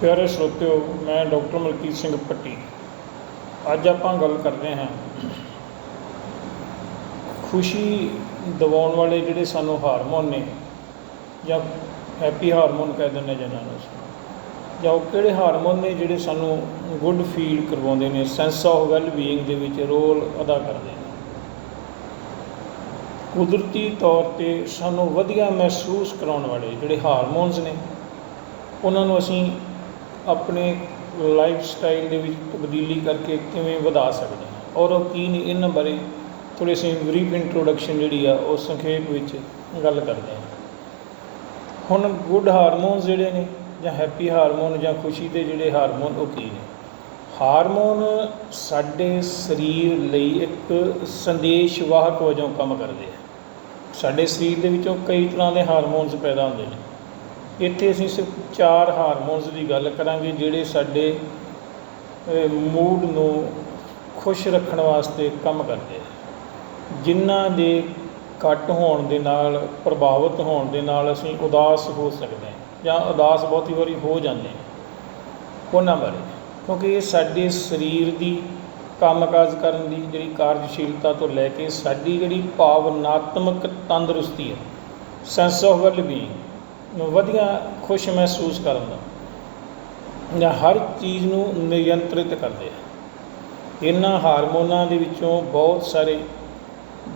ਪਿਆਰੇ ਸਰੋਤਿਓ, ਮੈਂ ਡਾਕਟਰ ਮਲਕੀਤ ਸਿੰਘ ਪੱਟੀ। ਅੱਜ ਆਪਾਂ ਗੱਲ ਕਰਦੇ ਹਾਂ ਖੁਸ਼ੀ ਦਿਵਾਉਣ ਵਾਲੇ ਜਿਹੜੇ ਸਾਨੂੰ ਹਾਰਮੋਨ ਨੇ, ਜਾਂ ਹੈਪੀ ਹਾਰਮੋਨ ਕਹਿ ਦਿੰਦੇ ਜਿਨ੍ਹਾਂ ਨੂੰ ਜਾਂ ਉਹ ਕਿਹੜੇ ਹਾਰਮੋਨ ਨੇ ਜਿਹੜੇ ਸਾਨੂੰ ਗੁੱਡ ਫੀਲ ਕਰਵਾਉਂਦੇ ਨੇ ਸੈਂਸ ਆਫ ਵੈਲ ਬੀਇੰਗ ਦੇ ਵਿੱਚ ਰੋਲ ਅਦਾ ਕਰਦੇ ਨੇ। ਕੁਦਰਤੀ ਤੌਰ ਤੇ ਸਾਨੂੰ ਵਧੀਆ ਮਹਿਸੂਸ ਕਰਾਉਣ ਵਾਲੇ ਜਿਹੜੇ ਹਾਰਮੋਨਸ ਨੇ, ਉਹਨਾਂ ਨੂੰ ਅਸੀਂ ਆਪਣੇ ਲਾਈਫ ਸਟਾਈਲ ਦੇ ਵਿੱਚ ਤਬਦੀਲੀ ਕਰਕੇ ਕਿਵੇਂ ਵਧਾ ਸਕਦੇ ਹਾਂ? ਔਰ ਉਹ ਕੀ ਨੇ? ਇਹਨਾਂ ਬਾਰੇ ਥੋੜ੍ਹੀ ਅਸੀਂ ਬਰੀਫ ਇੰਟਰੋਡਕਸ਼ਨ ਜਿਹੜੀ ਆ, ਉਹ ਸੰਖੇਪ ਵਿੱਚ ਗੱਲ ਕਰਦੇ ਹਾਂ। ਹੁਣ ਗੁੱਡ ਹਾਰਮੋਨਸ ਜਿਹੜੇ ਨੇ, ਜਾਂ ਹੈਪੀ ਹਾਰਮੋਨ ਜਾਂ ਖੁਸ਼ੀ ਦੇ ਜਿਹੜੇ ਹਾਰਮੋਨ ਉਹ ਕੀ ਨੇ? ਹਾਰਮੋਨ ਸਾਡੇ ਸਰੀਰ ਲਈ ਇੱਕ ਸੰਦੇਸ਼ ਵਾਹਕ ਵਜੋਂ ਕੰਮ ਕਰਦੇ ਆ। ਸਾਡੇ ਸਰੀਰ ਦੇ ਵਿੱਚੋਂ ਕਈ ਤਰ੍ਹਾਂ ਦੇ ਹਾਰਮੋਨਸ ਪੈਦਾ ਹੁੰਦੇ ਨੇ। ਇੱਥੇ ਅਸੀਂ ਸਿਰਫ ਚਾਰ ਹਾਰਮੋਨਸ ਦੀ ਗੱਲ ਕਰਾਂਗੇ ਜਿਹੜੇ ਸਾਡੇ ਮੂਡ ਨੂੰ ਖੁਸ਼ ਰੱਖਣ ਵਾਸਤੇ ਕੰਮ ਕਰਦੇ ਆ। ਜਿਨ੍ਹਾਂ ਦੇ ਘੱਟ ਹੋਣ ਦੇ ਨਾਲ, ਪ੍ਰਭਾਵਿਤ ਹੋਣ ਦੇ ਨਾਲ ਅਸੀਂ ਉਦਾਸ ਹੋ ਸਕਦੇ ਹਾਂ ਜਾਂ ਉਦਾਸ ਬਹੁਤੀ ਵਾਰੀ ਹੋ ਜਾਂਦੇ ਹਾਂ। ਉਹਨਾਂ ਬਾਰੇ, ਕਿਉਂਕਿ ਇਹ ਸਾਡੇ ਸਰੀਰ ਦੀ ਕੰਮਕਾਜ ਕਰਨ ਦੀ ਜਿਹੜੀ ਕਾਰਜਸ਼ੀਲਤਾ ਤੋਂ ਲੈ ਕੇ ਸਾਡੀ ਜਿਹੜੀ ਭਾਵਨਾਤਮਕ ਤੰਦਰੁਸਤੀ ਹੈ ਸੈਂਸ ਆਫ ਵੈਲ ਵਧੀਆ ਖੁਸ਼ ਮਹਿਸੂਸ ਕਰਨ ਦਾ। ਜਾਂ ਹਰ ਚੀਜ਼ ਨੂੰ ਨਿਯੰਤਰਿਤ ਕਰਦੇ ਆ। ਇਹਨਾਂ ਹਾਰਮੋਨਾਂ ਦੇ ਵਿੱਚੋਂ ਬਹੁਤ ਸਾਰੇ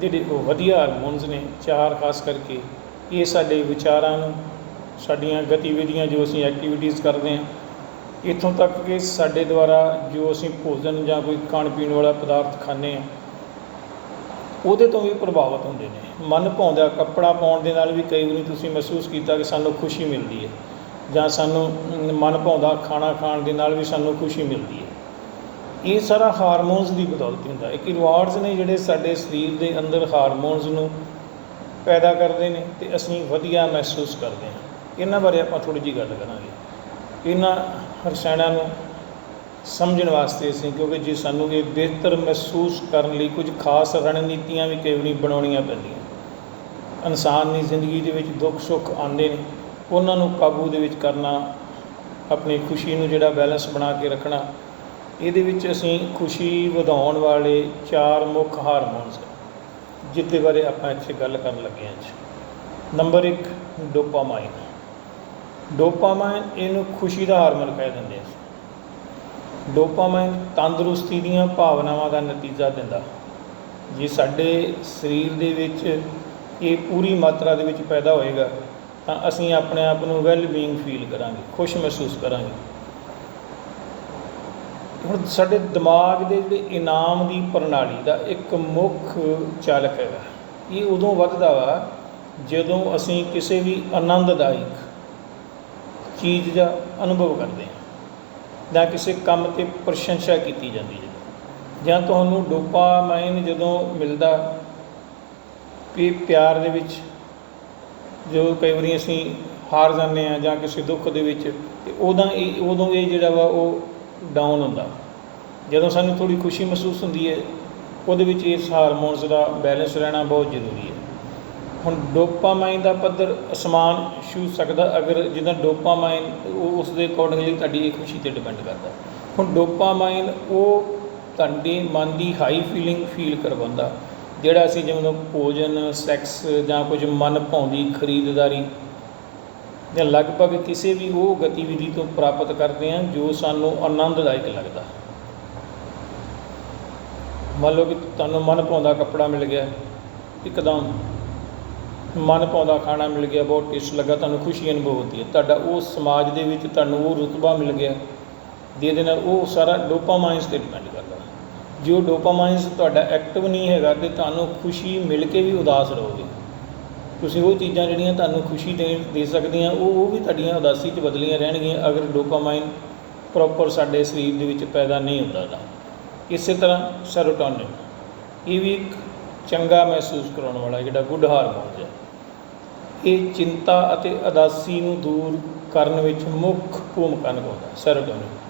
ਜਿਹੜੇ ਉਹ ਵਧੀਆ ਹਾਰਮੋਨਸ ਨੇ, ਚਾਰ ਖਾਸ ਕਰਕੇ ਇਹ ਸਾਡੇ ਵਿਚਾਰਾਂ ਨੂੰ, ਸਾਡੀਆਂ ਗਤੀਵਿਧੀਆਂ ਜੋ ਅਸੀਂ ਐਕਟੀਵਿਟੀਜ਼ ਕਰਦੇ ਹਾਂ, ਇੱਥੋਂ ਤੱਕ ਕਿ ਸਾਡੇ ਦੁਆਰਾ ਜੋ ਅਸੀਂ ਭੋਜਨ ਜਾਂ ਕੋਈ ਖਾਣ ਪੀਣ ਵਾਲਾ ਪਦਾਰਥ ਖਾਂਦੇ ਹਾਂ ਉਹਦੇ ਤੋਂ ਵੀ ਪ੍ਰਭਾਵਿਤ ਹੁੰਦੇ ਨੇ। ਮਨ ਭਾਉਂਦਾ, ਕੱਪੜਾ ਪਾਉਣ ਦੇ ਨਾਲ ਵੀ ਕਈ ਵਾਰੀ ਤੁਸੀਂ ਮਹਿਸੂਸ ਕੀਤਾ ਕਿ ਸਾਨੂੰ ਖੁਸ਼ੀ ਮਿਲਦੀ ਹੈ। ਜਾਂ ਸਾਨੂੰ ਮਨ ਭਾਉਂਦਾ, ਖਾਣਾ ਖਾਣ ਦੇ ਨਾਲ ਵੀ ਸਾਨੂੰ ਖੁਸ਼ੀ ਮਿਲਦੀ ਹੈ। ਇਹ ਸਾਰਾ ਹਾਰਮੋਨਸ ਦੀ ਬਦੌਲਤ ਹੁੰਦਾ। ਇੱਕ ਕਿ ਰਿਵਾਰਡਸ ਨੇ ਜਿਹੜੇ ਸਾਡੇ ਸਰੀਰ ਦੇ ਅੰਦਰ ਹਾਰਮੋਨਸ ਨੂੰ ਪੈਦਾ ਕਰਦੇ ਨੇ ਤੇ ਅਸੀਂ ਵਧੀਆ ਮਹਿਸੂਸ ਕਰਦੇ ਹਾਂ। ਇਹਨਾਂ ਬਾਰੇ ਆਪਾਂ ਥੋੜੀ ਜਿਹੀ ਗੱਲ ਕਰਾਂਗੇ। ਇਹਨਾਂ ਰਸਾਇਣਾਂ ਨੂੰ ਸਮਝਣ ਵਾਸਤੇ ਅਸੀਂ, ਕਿਉਂਕਿ ਜੇ ਸਾਨੂੰ ਇਹ ਬਿਹਤਰ ਮਹਿਸੂਸ ਕਰਨ ਲਈ ਕੁਝ ਖਾਸ ਰਣਨੀਤੀਆਂ ਵੀ ਕਈ ਵਾਰੀ ਬਣਾਉਣੀਆਂ ਪੈਂਦੀਆਂ। ਇਨਸਾਨ ਦੀ ਜ਼ਿੰਦਗੀ ਦੇ ਵਿੱਚ ਦੁੱਖ ਸੁੱਖ ਆਉਂਦੇ ਨੇ, ਉਹਨਾਂ ਨੂੰ ਕਾਬੂ ਦੇ ਵਿੱਚ ਕਰਨਾ, ਆਪਣੀ ਖੁਸ਼ੀ ਨੂੰ ਜਿਹੜਾ ਬੈਲੈਂਸ ਬਣਾ ਕੇ ਰੱਖਣਾ, ਇਹਦੇ ਵਿੱਚ ਅਸੀਂ ਖੁਸ਼ੀ ਵਧਾਉਣ ਵਾਲੇ ਚਾਰ ਮੁੱਖ ਹਾਰਮੋਨਸ ਜਿੱਤੇ ਬਾਰੇ ਆਪਾਂ ਇੱਥੇ ਗੱਲ ਕਰਨ ਲੱਗੇ ਹਾਂ ਜੀ। Number 1 dopamine. ਡੋਪਾਮਾਈਨ ਇਹਨੂੰ ਖੁਸ਼ੀ ਦਾ ਹਾਰਮੋਨ ਕਹਿ ਦਿੰਦੇ ਆ। ਡੋਪਾਮਾਈਨ ਤੰਦਰੁਸਤੀ ਦੀਆਂ ਭਾਵਨਾਵਾਂ ਦਾ ਨਤੀਜਾ ਦਿੰਦਾ। ਜੇ ਸਾਡੇ ਸਰੀਰ ਦੇ ਵਿੱਚ ਇਹ ਪੂਰੀ ਮਾਤਰਾ ਦੇ ਵਿੱਚ ਪੈਦਾ ਹੋਏਗਾ, ਤਾਂ ਅਸੀਂ ਆਪਣੇ ਆਪ ਨੂੰ ਵੈਲ ਬੀਇੰਗ ਫੀਲ ਕਰਾਂਗੇ, ਖੁਸ਼ ਮਹਿਸੂਸ ਕਰਾਂਗੇ। ਹੁਣ ਸਾਡੇ ਦਿਮਾਗ ਦੇ ਜਿਹੜੇ ਇਨਾਮ ਦੀ ਪ੍ਰਣਾਲੀ ਦਾ ਇੱਕ ਮੁੱਖ ਚਾਲਕ ਹੈਗਾ। ਇਹ ਉਦੋਂ ਵੱਧਦਾ ਵਾ ਜਦੋਂ ਅਸੀਂ ਕਿਸੇ ਵੀ ਆਨੰਦਦਾਇਕ ਚੀਜ਼ ਦਾ ਅਨੁਭਵ ਕਰਦੇ ਹਾਂ। ਜਾਂ ਕਿਸੇ ਕੰਮ ਤੇ ਪ੍ਰਸ਼ੰਸਾ ਕੀਤੀ ਜਾਂਦੀ ਹੈ। ਜਾਂ ਤੁਹਾਨੂੰ ਡੋਪਾਮਾਈਨ ਜਦੋਂ ਮਿਲਦਾ ਵੀ ਪਿਆਰ ਦੇ ਵਿੱਚ ਜੋ ਕਈ ਵਾਰੀ ਅਸੀਂ ਹਾਰ ਜਾਂਦੇ ਆ ਜਾਂ ਕਿਸੇ ਦੁੱਖ ਦੇ ਵਿੱਚ, ਤੇ ਉਦੋਂ ਇਹ ਉਦੋਂ ਇਹ ਜਿਹੜਾ ਵਾ ਉਹ ਡਾਊਨ ਹੁੰਦਾ। ਜਦੋਂ ਸਾਨੂੰ ਥੋੜੀ ਖੁਸ਼ੀ ਮਹਿਸੂਸ ਹੁੰਦੀ ਹੈ, ਉਹਦੇ ਵਿੱਚ ਇਸ ਹਾਰਮੋਨਸ ਦਾ ਬੈਲੈਂਸ ਰਹਿਣਾ ਬਹੁਤ ਜ਼ਰੂਰੀ ਹੈ। ਹੁਣ ਡੋਪਾਮਾਈਨ ਦਾ ਪੱਧਰ ਅਸਮਾਨ ਛੂ ਸਕਦਾ, ਅਗਰ ਜਿੱਦਾਂ ਡੋਪਾਮਾਈਨ ਉਹ ਉਸ ਦੇ ਅਕੋਰਡਿੰਗਲੀ ਤੁਹਾਡੀ ਇਹ ਖੁਸ਼ੀ ਤੇ ਡਿਪੈਂਡ ਕਰਦਾ। ਹੁਣ ਡੋਪਾਮਾਈਨ ਉਹ ਤੁਹਾਡੇ ਮਨ ਦੀ ਹਾਈ ਫੀਲਿੰਗ ਫੀਲ ਕਰਵਾਉਂਦਾ, ਜਿਹੜਾ ਅਸੀਂ ਜਿਵੇਂ ਭੋਜਨ ਸੈਕਸ ਜਾਂ ਕੁਝ ਮਨ ਭਾਉਂਦੀ, ਖਰੀਦਦਾਰੀ ਜਾਂ ਲਗਭਗ ਕਿਸੇ ਵੀ ਉਹ ਗਤੀਵਿਧੀ ਤੋਂ ਪ੍ਰਾਪਤ ਕਰਦੇ ਹਾਂ ਜੋ ਸਾਨੂੰ ਆਨੰਦਦਾਇਕ ਲੱਗਦਾ। ਮੰਨ ਲਓ ਕਿ ਤੁਹਾਨੂੰ ਮਨ ਭਾਉਂਦਾ ਕੱਪੜਾ ਮਿਲ ਗਿਆ, ਇੱਕਦਮ ਮਨ ਪਾਉਂਦਾ ਖਾਣਾ ਮਿਲ ਗਿਆ, ਬਹੁਤ ਟੇਸਟ ਲੱਗਾ, ਤੁਹਾਨੂੰ ਖੁਸ਼ੀ ਅਨੁਭਵ ਹੁੰਦੀ ਹੈ। ਤੁਹਾਡਾ ਉਹ ਸਮਾਜ ਦੇ ਵਿੱਚ ਤੁਹਾਨੂੰ ਉਹ ਰੁਤਬਾ ਮਿਲ ਗਿਆ, ਜਿਹਦੇ ਨਾਲ ਉਹ ਸਾਰਾ ਡੋਪਾਮਾਈਨਸ ਤੇ ਡਿਪੈਂਡ ਕਰਦਾ। ਜੋ ਡੋਪਾਮਾਈਨਸ ਤੁਹਾਡਾ ਐਕਟਿਵ ਨਹੀਂ ਹੈਗਾ, ਤੇ ਤੁਹਾਨੂੰ ਖੁਸ਼ੀ ਮਿਲ ਕੇ ਵੀ ਉਦਾਸ ਰਹੋਗੇ। ਤੁਸੀਂ ਉਹ ਚੀਜ਼ਾਂ ਜਿਹੜੀਆਂ ਤੁਹਾਨੂੰ ਖੁਸ਼ੀ ਦੇ ਦੇ ਸਕਦੀਆਂ, ਉਹ ਉਹ ਵੀ ਤੁਹਾਡੀਆਂ ਉਦਾਸੀ 'ਚ ਬਦਲੀਆਂ ਰਹਿਣਗੀਆਂ, ਅਗਰ ਡੋਪਾਮਾਈਨ ਪ੍ਰੋਪਰ ਸਾਡੇ ਸਰੀਰ ਦੇ ਵਿੱਚ ਪੈਦਾ ਨਹੀਂ ਹੁੰਦਾ ਤਾਂ। ਇਸੇ ਤਰ੍ਹਾਂ ਸੈਰੋਟੋਨਿਨ ਇਹ ਵੀ ਇੱਕ ਚੰਗਾ ਮਹਿਸੂਸ ਕਰਾਉਣ ਵਾਲਾ, ਜਿਹੜਾ ਗੁੱਡ ਹਾਰਮੋਨ ਹੈ। ਇਹ ਚਿੰਤਾ ਅਤੇ ਅਦਾਸੀ ਨੂੰ ਦੂਰ ਕਰਨ ਵਿੱਚ ਮੁੱਖ ਭੂਮਿਕਾ ਨਿਭਾਉਂਦਾ ਸੈਰੋਟੋਨਿਨ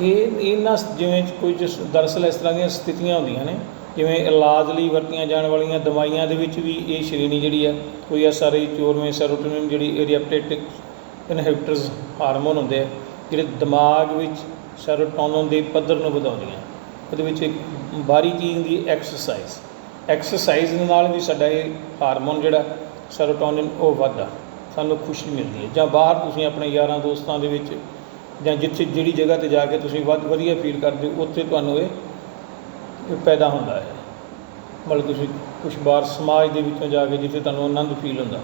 ਇਹ, ਇਹਨਾਂ ਜਿਵੇਂ ਕੁਝ ਦਰਅਸਲ ਇਸ ਤਰ੍ਹਾਂ ਦੀਆਂ ਸਥਿਤੀਆਂ ਹੁੰਦੀਆਂ ਨੇ, ਜਿਵੇਂ ਇਲਾਜ ਲਈ ਵਰਤੀਆਂ ਜਾਣ ਵਾਲੀਆਂ ਦਵਾਈਆਂ ਦੇ ਵਿੱਚ ਵੀ ਇਹ ਸ਼੍ਰੇਣੀ ਜਿਹੜੀ ਆ, ਕੋਈ ਐਸਆਰਆਈ ਚੋਰਵੇਂ, ਸੈਰੋਟੋਨਿਨ ਜਿਹੜੀ ਏਰੀਆਪਟੇਟਿਕ ਇਨਹਿਬਿਟਰਸ ਹਾਰਮੋਨ ਹੁੰਦੇ ਆ, ਜਿਹੜੇ ਦਿਮਾਗ ਵਿੱਚ ਸੈਰੋਟੋਨਿਨ ਦੇ ਪੱਧਰ ਨੂੰ ਵਧਾਉਂਦੀਆਂ। ਉਹਦੇ ਵਿੱਚ ਇੱਕ ਬਾਹਰੀ ਚੀਜ਼ ਦੀ ਐਕਸਰਸਾਈਜ਼। ਐਕਸਰਸਾਈਜ਼ ਦੇ ਨਾਲ ਵੀ ਸਾਡਾ ਇਹ ਹਾਰਮੋਨ ਜਿਹੜਾ ਸੈਰੋਟੋਨਿਨ ਉਹ ਵੱਧਦਾ, ਸਾਨੂੰ ਖੁਸ਼ੀ ਮਿਲਦੀ ਹੈ। ਜਾਂ ਬਾਹਰ ਤੁਸੀਂ ਆਪਣੇ ਯਾਰਾਂ ਦੋਸਤਾਂ ਦੇ ਵਿੱਚ ਜਾਂ ਜਿੱਥੇ ਜਿਹੜੀ ਜਗ੍ਹਾ ਤੇ ਜਾ ਕੇ ਤੁਸੀਂ ਵੱਧ ਵਧੀਆ ਫੀਲ ਕਰਦੇ ਹੋ, ਉੱਥੇ ਤੁਹਾਨੂੰ ਇਹ ਪੈਦਾ ਹੁੰਦਾ ਹੈ। ਮਤਲਬ ਤੁਸੀਂ ਕੁਛ ਬਾਹਰ ਸਮਾਜ ਦੇ ਵਿੱਚੋਂ ਜਾ ਕੇ ਜਿੱਥੇ ਤੁਹਾਨੂੰ ਆਨੰਦ ਫੀਲ ਹੁੰਦਾ।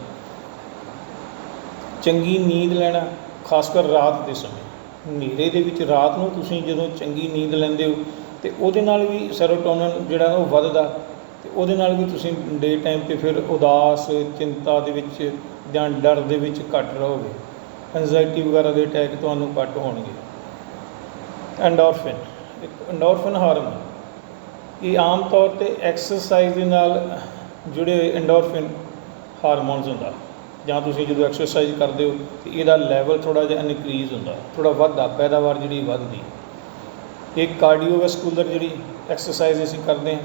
ਚੰਗੀ ਨੀਂਦ ਲੈਣਾ, ਖਾਸ ਕਰ ਰਾਤ ਦੇ ਸਮੇਂ। ਹਨੇਰੇ ਦੇ ਵਿੱਚ ਰਾਤ ਨੂੰ ਤੁਸੀਂ ਜਦੋਂ ਚੰਗੀ ਨੀਂਦ ਲੈਂਦੇ ਹੋ, ਤੇ ਉਹਦੇ ਨਾਲ ਵੀ ਸੈਰੋਟੋਨਿਨ ਜਿਹੜਾ ਉਹ ਵੱਧਦਾ। ਤੇ ਉਹਦੇ ਨਾਲ ਵੀ ਤੁਸੀਂ ਡੇ ਟਾਈਮ ਤੇ ਫਿਰ ਉਦਾਸ, ਚਿੰਤਾ ਦੇ ਵਿੱਚ ਜਾਂ ਡਰ ਦੇ ਵਿੱਚ ਘੱਟ ਰਹੋਗੇ। ਐਂਜਾਇਟੀ ਵਗੈਰਾ ਦੇ ਅਟੈਕ ਤੁਹਾਨੂੰ ਘੱਟ ਹੋਣਗੇ। ਐਂਡੋਰਫਿਨ ਇੱਕ ਐਂਡੋਰਫਿਨ ਹਾਰਮੋਨ ਇਹ ਆਮ ਤੌਰ ਤੇ ਐਕਸਰਸਾਈਜ਼ ਦੇ ਨਾਲ ਜੁੜੇ ਹੋਏ ਐਂਡੋਰਫਿਨ ਹਾਰਮੋਨਸ ਹੁੰਦਾ। ਜਾਂ ਤੁਸੀਂ ਜਦੋਂ ਐਕਸਰਸਾਈਜ਼ ਕਰਦੇ ਹੋ, ਤੇ ਇਹਦਾ ਲੈਵਲ ਥੋੜਾ ਜਿਹਾ ਇਨਕਰੀਜ਼ ਹੁੰਦਾ। ਥੋੜਾ ਵੱਧਦਾ, ਪੈਦਾਵਾਰ ਜਿਹੜੀ ਵੱਧਦੀ। ਇਹ ਕਾਰਡੀਓਵੈਸਕੂਲਰ ਜਿਹੜੀ ਐਕਸਰਸਾਈਜ਼ ਅਸੀਂ ਕਰਦੇ ਹਾਂ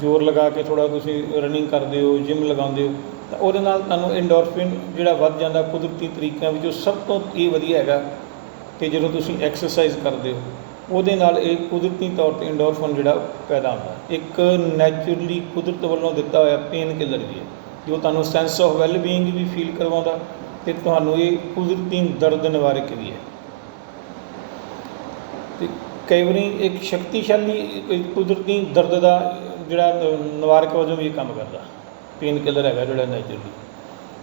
ਜ਼ੋਰ ਲਗਾ ਕੇ ਥੋੜਾ ਤੁਸੀਂ ਰਨਿੰਗ ਕਰਦੇ ਹੋ ਜਿਮ ਲਗਾਉਂਦੇ ਹੋ, ਤਾਂ ਉਹਦੇ ਨਾਲ ਤੁਹਾਨੂੰ ਐਂਡੋਰਫਿਨ ਜਿਹੜਾ ਵੱਧ ਜਾਂਦਾ ਕੁਦਰਤੀ ਤਰੀਕਿਆਂ ਵਿੱਚੋਂ ਸਭ ਤੋਂ ਇਹ ਵਧੀਆ ਹੈਗਾ ਕਿ ਜਦੋਂ ਤੁਸੀਂ ਐਕਸਰਸਾਈਜ਼ ਕਰਦੇ ਹੋ, ਉਹਦੇ ਨਾਲ ਇਹ ਕੁਦਰਤੀ ਤੌਰ ਤੇ ਐਂਡੋਰਫਿਨ ਜਿਹੜਾ ਪੈਦਾ ਹੁੰਦਾ। ਇੱਕ ਨੈਚੁਰਲੀ ਕੁਦਰਤ ਵੱਲੋਂ ਦਿੱਤਾ ਹੋਇਆ ਪੇਨ ਕਿਲਰ ਵੀ ਹੈ, ਜੋ ਤੁਹਾਨੂੰ ਸੈਂਸ ਆਫ ਵੈਲ ਬੀਇੰਗ ਵੀ ਫੀਲ ਕਰਵਾਉਂਦਾ ਤੇ ਤੁਹਾਨੂੰ ਇਹ ਕੁਦਰਤੀ ਦਰਦ ਨਿਵਾਰਕ ਵੀ ਹੈ। ਤੇ ਕਈ ਵਾਰੀ ਇੱਕ ਸ਼ਕਤੀਸ਼ਾਲੀ ਕੁਦਰਤੀ ਦਰਦ ਦਾ ਜਿਹੜਾ ਨਿਵਾਰਕ ਵਜੋਂ ਵੀ ਇਹ ਕੰਮ ਕਰਦਾ। ਪੇਨ ਕਿਲਰ ਹੈਗਾ ਜਿਹੜਾ ਨੈਚੁਰਲੀ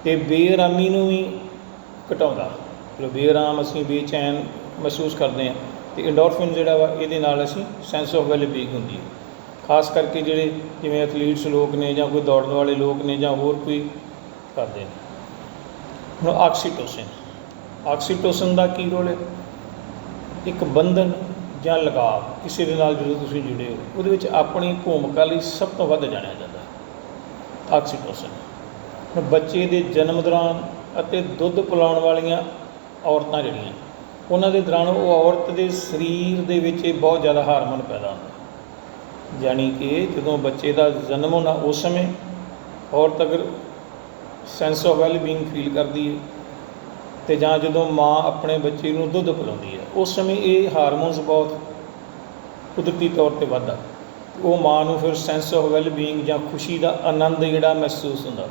ਤੇ ਬੇਆਰਾਮੀ ਨੂੰ ਵੀ ਘਟਾਉਂਦਾ। ਜਦੋਂ ਬੇਆਰਾਮ ਅਸੀਂ ਬੇਚੈਨ ਮਹਿਸੂਸ ਕਰਦੇ ਹਾਂ ਤੇ ਐਂਡੋਰਫਿਨ ਜਿਹੜਾ ਵਾ ਇਹਦੇ ਨਾਲ ਅਸੀਂ ਸੈਂਸ ਆਫ ਵੈਲ ਹੁੰਦੀ ਹੈ। ਖਾਸ ਕਰਕੇ ਜਿਹੜੇ ਜਿਵੇਂ ਐਥਲੀਟਸ ਲੋਕ ਨੇ ਜਾਂ ਕੋਈ ਦੌੜਨ ਵਾਲੇ ਲੋਕ ਨੇ ਜਾਂ ਹੋਰ ਕੋਈ ਕਰਦੇ ਨੇ। ਹੁਣ ਆਕਸੀਟੋਸਿਨ ਆਕਸੀਟੋਸਿਨ ਦਾ ਕੀ ਰੋਲ ਹੈ? ਇੱਕ ਬੰਧਨ ਜਾਂ ਲਗਾਵ ਕਿਸੇ ਦੇ ਨਾਲ ਜਦੋਂ ਤੁਸੀਂ ਜੁੜੇ ਹੋ, ਉਹਦੇ ਵਿੱਚ ਆਪਣੀ ਭੂਮਿਕਾ ਲਈ ਸਭ ਤੋਂ ਵੱਧ ਜਾਣਿਆ ਜਾਂਦਾ ਆਕਸੀਟੋਸਿਨ। ਹੁਣ ਬੱਚੇ ਦੇ ਜਨਮ ਦੌਰਾਨ ਅਤੇ ਦੁੱਧ ਪਿਲਾਉਣ ਵਾਲੀਆਂ ਔਰਤਾਂ ਜਿਹੜੀਆਂ, ਉਹਨਾਂ ਦੇ ਦੌਰਾਨ ਉਹ ਔਰਤ ਦੇ ਸਰੀਰ ਦੇ ਵਿੱਚ ਇਹ ਬਹੁਤ ਜ਼ਿਆਦਾ ਹਾਰਮੋਨ ਪੈਦਾ ਹੁੰਦਾ ਯਾਨੀ ਕਿ ਜਦੋਂ ਬੱਚੇ ਦਾ ਜਨਮ ਹੋਣਾ ਉਸ ਸਮੇਂ ਔਰਤ ਅਗਰ sense of well being feel ਕਰਦੀ ਹੈ ਤੇ ਜਾਂ ਜਦੋਂ ਮਾਂ ਆਪਣੇ ਬੱਚੇ ਨੂੰ ਦੁੱਧ ਪਿਲਾਉਂਦੀ ਹੈ, ਉਸ ਸਮੇਂ ਇਹ ਹਾਰਮੋਨਸ ਬਹੁਤ ਕੁਦਰਤੀ ਤੌਰ ਤੇ ਵੱਧਦਾ। ਉਹ ਮਾਂ ਨੂੰ ਫਿਰ ਸੈਂਸ ਆਫ ਵੈਲ ਬੀਇੰਗ ਜਾਂ ਖੁਸ਼ੀ ਦਾ ਆਨੰਦ ਜਿਹੜਾ ਮਹਿਸੂਸ ਹੁੰਦਾ।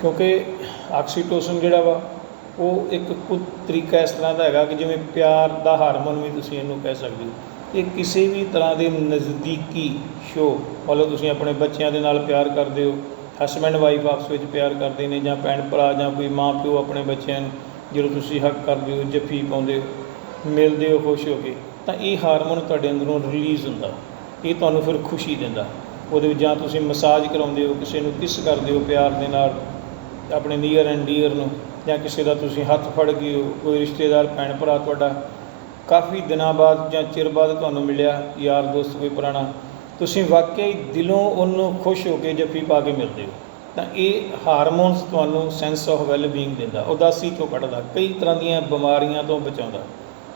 ਕਿਉਂਕਿ ਆਕਸੀਟੋਸਨ ਜਿਹੜਾ ਵਾ, ਉਹ ਇੱਕ ਕੁ ਤਰੀਕਾ ਇਸ ਤਰ੍ਹਾਂ ਦਾ ਹੈਗਾ ਕਿ ਜਿਵੇਂ ਪਿਆਰ ਦਾ ਹਾਰਮੋਨ ਵੀ ਤੁਸੀਂ ਇਹਨੂੰ ਕਹਿ ਸਕਦੇ ਹੋ। ਇਹ ਕਿਸੇ ਵੀ ਤਰ੍ਹਾਂ ਦੇ ਨਜ਼ਦੀਕੀ ਸ਼ੋ ਮਤਲਬ ਤੁਸੀਂ ਆਪਣੇ ਬੱਚਿਆਂ ਦੇ ਨਾਲ ਪਿਆਰ ਕਰਦੇ ਹੋ ਹਸਬੈਂਡ ਵਾਈਫ ਆਪਸ ਵਿੱਚ ਪਿਆਰ ਕਰਦੇ ਨੇ ਜਾਂ ਭੈਣ ਭਰਾ ਜਾਂ ਕੋਈ ਮਾਂ ਪਿਓ ਆਪਣੇ ਬੱਚਿਆਂ ਨੂੰ ਜਦੋਂ ਤੁਸੀਂ ਹੱਕ ਕਰਦੇ ਹੋ, ਜੱਫੀ ਪਾਉਂਦੇ ਹੋ, ਮਿਲਦੇ ਹੋ, ਖੁਸ਼ ਹੋ ਕੇ, ਤਾਂ ਇਹ ਹਾਰਮੋਨ ਤੁਹਾਡੇ ਅੰਦਰੋਂ ਰਿਲੀਜ਼ ਹੁੰਦਾ। ਇਹ ਤੁਹਾਨੂੰ ਫਿਰ ਖੁਸ਼ੀ ਦਿੰਦਾ। ਉਹਦੇ ਵਿੱਚ ਜਾਂ ਤੁਸੀਂ ਮਸਾਜ ਕਰਾਉਂਦੇ ਹੋ, ਕਿਸੇ ਨੂੰ ਕਿਸ ਕਰਦੇ ਹੋ ਪਿਆਰ ਦੇ ਨਾਲ, ਆਪਣੇ ਨੀਅਰ ਐਂਡ ਡੀਅਰ ਨੂੰ, ਜਾਂ ਕਿਸੇ ਦਾ ਤੁਸੀਂ ਹੱਥ ਫੜ ਗਏ ਹੋ, ਕੋਈ ਰਿਸ਼ਤੇਦਾਰ, ਭੈਣ ਭਰਾ ਤੁਹਾਡਾ, ਕਾਫੀ ਦਿਨਾਂ ਬਾਅਦ ਜਾਂ ਚਿਰ ਬਾਅਦ ਤੁਹਾਨੂੰ ਮਿਲਿਆ, ਯਾਰ, ਦੋਸਤ, ਕੋਈ ਪੁਰਾਣਾ ਤੁਸੀਂ ਵਾਕਈ ਦਿਲੋਂ ਉਹਨੂੰ ਖੁਸ਼ ਹੋ ਕੇ ਜੱਫੀ ਪਾ ਕੇ ਮਿਲਦੇ ਹੋ। ਤਾਂ ਇਹ ਹਾਰਮੋਨਸ ਤੁਹਾਨੂੰ ਸੈਂਸ ਆਫ ਵੈਲ ਬੀਇੰਗ ਦਿੰਦਾ। ਉਦਾਸੀ ਤੋਂ ਕੱਢਦਾ, ਕਈ ਤਰ੍ਹਾਂ ਦੀਆਂ ਬਿਮਾਰੀਆਂ ਤੋਂ ਬਚਾਉਂਦਾ।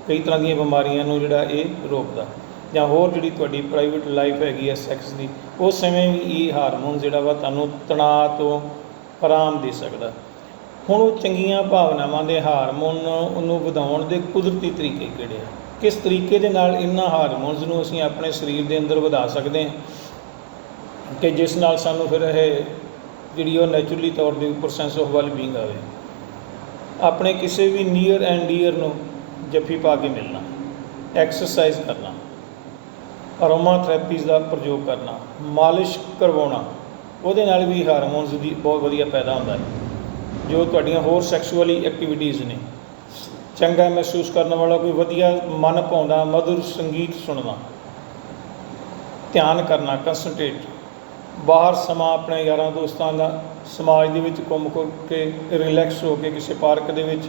ਕਈ ਤਰ੍ਹਾਂ ਦੀਆਂ ਬਿਮਾਰੀਆਂ ਨੂੰ ਜਿਹੜਾ ਇਹ ਰੋਕਦਾ। ਜਾਂ ਹੋਰ ਜਿਹੜੀ ਤੁਹਾਡੀ ਪ੍ਰਾਈਵੇਟ ਲਾਈਫ ਹੈਗੀ ਹੈ ਸੈਕਸ ਦੀ ਉਸ ਸਮੇਂ ਵੀ ਇਹ ਹਾਰਮੋਨ ਜਿਹੜਾ ਵਾ ਤੁਹਾਨੂੰ ਤਣਾਅ ਤੋਂ ਆਰਾਮ ਦੇ ਸਕਦਾ। ਹੁਣ ਉਹ ਚੰਗੀਆਂ ਭਾਵਨਾਵਾਂ ਦੇ ਹਾਰਮੋਨ ਉਹਨੂੰ ਵਧਾਉਣ ਦੇ ਕੁਦਰਤੀ ਤਰੀਕੇ ਕਿਹੜੇ ਆ? ਕਿਸ ਤਰੀਕੇ ਦੇ ਨਾਲ ਇਹਨਾਂ ਹਾਰਮੋਨਸ ਨੂੰ ਅਸੀਂ ਆਪਣੇ ਸਰੀਰ ਦੇ ਅੰਦਰ ਵਧਾ ਸਕਦੇ ਹਾਂ ਕਿ ਜਿਸ ਨਾਲ ਸਾਨੂੰ ਫਿਰ ਇਹ ਜਿਹੜੀ ਉਹ ਨੇਚਰਲੀ ਤੌਰ ਦੇ ਉੱਪਰ ਸੈਂਸ ਆਫ ਵੈਲ ਬੀਇੰਗ ਆਵੇ। ਆਪਣੇ ਕਿਸੇ ਵੀ ਨੀਅਰ ਐਂਡ ਡੀਅਰ ਨੂੰ ਜੱਫੀ ਪਾ ਕੇ ਮਿਲਣਾ ਐਕਸਰਸਾਈਜ਼ ਕਰਨਾ ਅਰੋਮਾ ਥੈਰੇਪੀਜ਼ ਦਾ ਪ੍ਰਯੋਗ ਕਰਨਾ, ਮਾਲਿਸ਼ ਕਰਵਾਉਣਾ, ਉਹਦੇ ਨਾਲ ਵੀ ਹਾਰਮੋਨਸ ਦੀ ਬਹੁਤ ਵਧੀਆ ਪੈਦਾ ਹੁੰਦਾ ਹੈ, ਜੋ ਤੁਹਾਡੀਆਂ ਹੋਰ ਸੈਕਸ਼ੂਅਲੀ ਐਕਟੀਵਿਟੀਜ਼ ਨੇ। ਚੰਗਾ ਮਹਿਸੂਸ ਕਰਨ ਵਾਲਾ ਕੋਈ ਵਧੀਆ ਮਨ ਪਾਉਂਦਾ ਮధుਰ ਸੰਗੀਤ ਸੁਣਨਾ। ਧਿਆਨ ਕਰਨਾ ਕਨਸੈਂਟਰੇਟ ਬਾਹਰ ਸਮਾਂ ਆਪਣੇ ਯਾਰਾਂ ਦੋਸਤਾਂ ਦਾ, ਸਮਾਜ ਦੇ ਵਿੱਚ ਘੁੰਮ ਘੁੰਮ ਕੇ ਰਿਲੈਕਸ ਹੋ ਕੇ ਕਿਸੇ ਪਾਰਕ ਦੇ ਵਿੱਚ,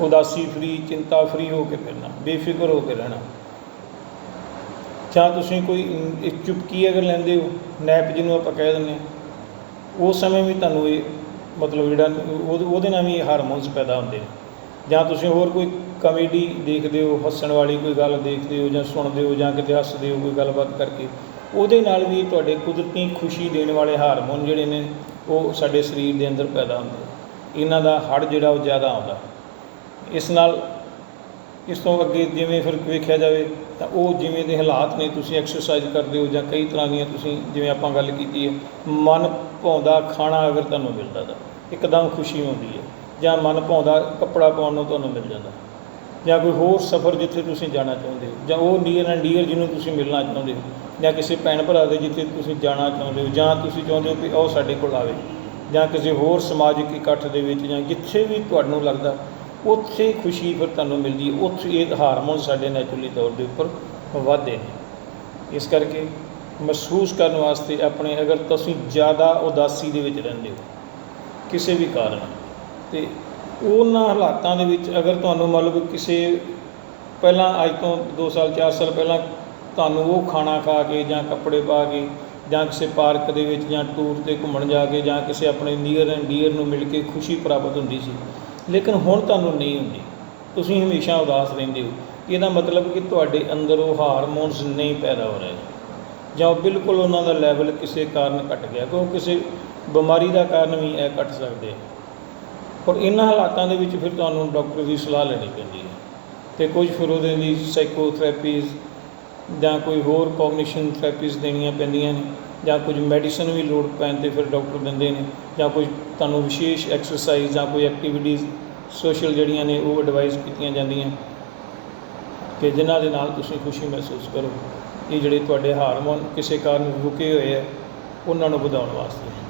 ਉਦਾਸੀ ਫਰੀ ਚਿੰਤਾ ਫਰੀ ਹੋ ਕੇ ਫਿਰਨਾ, ਬੇਫਿਕਰ ਹੋ ਕੇ ਰਹਿਣਾ। ਜਾਂ ਤੁਸੀਂ ਕੋਈ ਇੱਕ ਚੁਪਕੀ ਅਗਰ ਲੈਂਦੇ ਹੋ, ਨੈਪ ਜਿਹਨੂੰ ਆਪਾਂ ਕਹਿ ਦਿੰਦੇ ਹਾਂ, ਉਸ ਸਮੇਂ ਵੀ ਤੁਹਾਨੂੰ ਇਹ ਮਤਲਬ ਜਿਹੜਾ ਉਹਦੇ ਉਹਦੇ ਨਾਲ ਵੀ ਇਹ ਹਾਰਮੋਨਸ ਪੈਦਾ ਹੁੰਦੇ ਨੇ। ਜਾਂ ਤੁਸੀਂ ਹੋਰ ਕੋਈ ਕਮੇਡੀ ਦੇਖਦੇ ਹੋ, ਹੱਸਣ ਵਾਲੀ ਕੋਈ ਗੱਲ ਦੇਖਦੇ ਹੋ ਜਾਂ ਸੁਣਦੇ ਹੋ ਜਾਂ ਕਿਤੇ ਹੱਸਦੇ ਹੋ ਕੋਈ ਗੱਲਬਾਤ ਕਰਕੇ, ਉਹਦੇ ਨਾਲ ਵੀ ਤੁਹਾਡੇ ਕੁਦਰਤੀ ਖੁਸ਼ੀ ਦੇਣ ਵਾਲੇ ਹਾਰਮੋਨ ਜਿਹੜੇ ਨੇ, ਉਹ ਸਾਡੇ ਸਰੀਰ ਦੇ ਅੰਦਰ ਪੈਦਾ ਹੁੰਦੇ ਇਹਨਾਂ ਦਾ ਹੜ ਜਿਹੜਾ ਉਹ ਜ਼ਿਆਦਾ ਆਉਂਦਾ। ਇਸ ਨਾਲ ਇਸ ਤੋਂ ਅੱਗੇ ਜਿਵੇਂ ਫਿਰ ਵੇਖਿਆ ਜਾਵੇ, ਤਾਂ ਉਹ ਜਿਵੇਂ ਦੇ ਹਾਲਾਤ ਨੇ ਤੁਸੀਂ ਐਕਸਰਸਾਈਜ਼ ਕਰਦੇ ਹੋ ਜਾਂ ਕਈ ਤਰ੍ਹਾਂ ਦੀਆਂ ਤੁਸੀਂ ਜਿਵੇਂ ਆਪਾਂ ਗੱਲ ਕੀਤੀ ਹੈ, ਮਨ ਭਾਉਂਦਾ ਖਾਣਾ ਅਗਰ ਤੁਹਾਨੂੰ ਮਿਲਦਾ ਤਾਂ, ਇੱਕਦਮ ਖੁਸ਼ੀ ਹੁੰਦੀ ਹੈ। ਜਾਂ ਮਨ ਭਾਉਂਦਾ, ਕੱਪੜਾ ਪਾਉਣ ਨੂੰ ਤੁਹਾਨੂੰ ਮਿਲ ਜਾਂਦਾ। ਜਾਂ ਕੋਈ ਹੋਰ ਸਫ਼ਰ ਜਿੱਥੇ ਤੁਸੀਂ ਜਾਣਾ ਚਾਹੁੰਦੇ ਹੋ, ਜਾਂ ਉਹ ਨੀਅਰ ਐਂਡ ਡੀਅਰ ਜਿਹਨੂੰ ਤੁਸੀਂ ਮਿਲਣਾ ਚਾਹੁੰਦੇ ਹੋ, ਜਾਂ ਕਿਸੇ ਭੈਣ ਭਰਾ ਦੇ ਜਿੱਥੇ ਤੁਸੀਂ ਜਾਣਾ ਚਾਹੁੰਦੇ ਹੋ, ਜਾਂ ਤੁਸੀਂ ਚਾਹੁੰਦੇ ਹੋ ਕਿ ਉਹ ਸਾਡੇ ਕੋਲ ਆਵੇ, ਜਾਂ ਕਿਸੇ ਹੋਰ ਸਮਾਜਿਕ ਇਕੱਠ ਦੇ ਵਿੱਚ, ਜਾਂ ਜਿੱਥੇ ਵੀ ਤੁਹਾਨੂੰ ਲੱਗਦਾ, ਉੱਥੇ ਖੁਸ਼ੀ ਫਿਰ ਤੁਹਾਨੂੰ ਮਿਲਦੀ ਹੈ। ਉੱਥੇ ਇਹ ਹਾਰਮੋਨ ਸਾਡੇ ਨੈਚੁਰਲੀ ਤੌਰ ਦੇ ਉੱਪਰ ਵੱਧਦੇ ਨੇ। ਇਸ ਕਰਕੇ ਮਹਿਸੂਸ ਕਰਨ ਵਾਸਤੇ ਆਪਣੇ ਅਗਰ ਤੁਸੀਂ ਜ਼ਿਆਦਾ ਉਦਾਸੀ ਦੇ ਵਿੱਚ ਰਹਿੰਦੇ ਹੋ, ਕਿਸੇ ਵੀ ਕਾਰਨ ਤੇ ਉਹਨਾਂ ਹਾਲਾਤਾਂ ਦੇ ਵਿੱਚ ਅਗਰ ਤੁਹਾਨੂੰ ਮਤਲਬ ਕਿਸੇ ਪਹਿਲਾਂ ਅੱਜ ਤੋਂ 2 ਸਾਲ 4 ਸਾਲ ਪਹਿਲਾਂ ਤੁਹਾਨੂੰ ਉਹ ਖਾਣਾ ਖਾ ਕੇ ਜਾਂ ਕੱਪੜੇ ਪਾ ਕੇ ਜਾਂ ਕਿਸੇ ਪਾਰਕ ਦੇ ਵਿੱਚ ਜਾਂ ਟੂਰ ਤੇ ਘੁੰਮਣ ਜਾ ਕੇ ਜਾਂ ਕਿਸੇ ਆਪਣੇ ਨੀਅਰ ਐਂਡ ਡੀਅਰ ਨੂੰ ਮਿਲ ਕੇ ਖੁਸ਼ੀ ਪ੍ਰਾਪਤ ਹੁੰਦੀ ਸੀ, ਲੇਕਿਨ ਹੁਣ ਤੁਹਾਨੂੰ ਨਹੀਂ ਹੁੰਦੀ। ਤੁਸੀਂ ਹਮੇਸ਼ਾ ਉਦਾਸ ਰਹਿੰਦੇ ਹੋ ਇਹਦਾ ਮਤਲਬ ਕਿ ਤੁਹਾਡੇ ਅੰਦਰ ਉਹ ਹਾਰਮੋਨਸ ਨਹੀਂ ਪੈਦਾ ਹੋ ਰਹੇ। ਜਾਂ ਉਹ ਬਿਲਕੁਲ ਉਹਨਾਂ ਦਾ ਲੈਵਲ ਕਿਸੇ ਕਾਰਨ ਘਟ ਗਿਆ ਕਿਉਂ ਕਿਸੇ ਬਿਮਾਰੀ ਦਾ ਕਾਰਨ ਵੀ ਇਹ ਘਟ ਸਕਦੇ ਆ ਪਰ ਇਹਨਾਂ ਹਾਲਾਤਾਂ ਦੇ ਵਿੱਚ ਫਿਰ ਤੁਹਾਨੂੰ ਡਾਕਟਰ ਦੀ ਸਲਾਹ ਲੈਣੀ ਪੈਂਦੀ ਹੈ। ਤੇ ਕੁਝ ਫਿਰ ਉਹਦੇ ਲਈ ਸਾਈਕੋਥੈਰੇਪੀਜ਼ ਜਾਂ ਕੋਈ ਹੋਰ ਕੋਗਨੀਸ਼ਨ ਥੈਰੇਪੀਜ਼ ਦੇਣੀਆਂ ਪੈਂਦੀਆਂ ਨੇ, ਜਾਂ ਕੁਝ ਮੈਡੀਸਨ ਵੀ ਲੋੜ ਪੈਣ ਤੇ ਫਿਰ ਡਾਕਟਰ ਦਿੰਦੇ ਨੇ, ਜਾਂ ਕੋਈ ਤੁਹਾਨੂੰ ਵਿਸ਼ੇਸ਼ ਐਕਸਰਸਾਈਜ਼ ਜਾਂ ਕੋਈ ਐਕਟੀਵਿਟੀਜ਼ ਸੋਸ਼ਲ ਜਿਹੜੀਆਂ ਨੇ ਉਹ ਐਡਵਾਈਸ ਕੀਤੀਆਂ ਜਾਂਦੀਆਂ ਕਿ ਜਿਨ੍ਹਾਂ ਦੇ ਨਾਲ ਤੁਸੀਂ ਖੁਸ਼ੀ ਮਹਿਸੂਸ ਕਰੋ। ਇਹ ਜਿਹੜੇ ਤੁਹਾਡੇ ਹਾਰਮੋਨ ਕਿਸੇ ਕਾਰਨ ਰੁਕੇ ਹੋਏ ਆ, ਉਹਨਾਂ ਨੂੰ ਵਧਾਉਣ ਵਾਸਤੇ।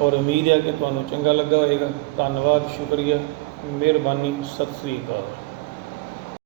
ਔਰ ਉਮੀਦ ਹੈ ਕਿ ਤੁਹਾਨੂੰ ਚੰਗਾ ਲੱਗਾ ਹੋਵੇਗਾ। ਧੰਨਵਾਦ ਸ਼ੁਕਰੀਆ। ਮਿਹਰਬਾਨੀ ਸਤਿ ਸ੍ਰੀ ਅਕਾਲ।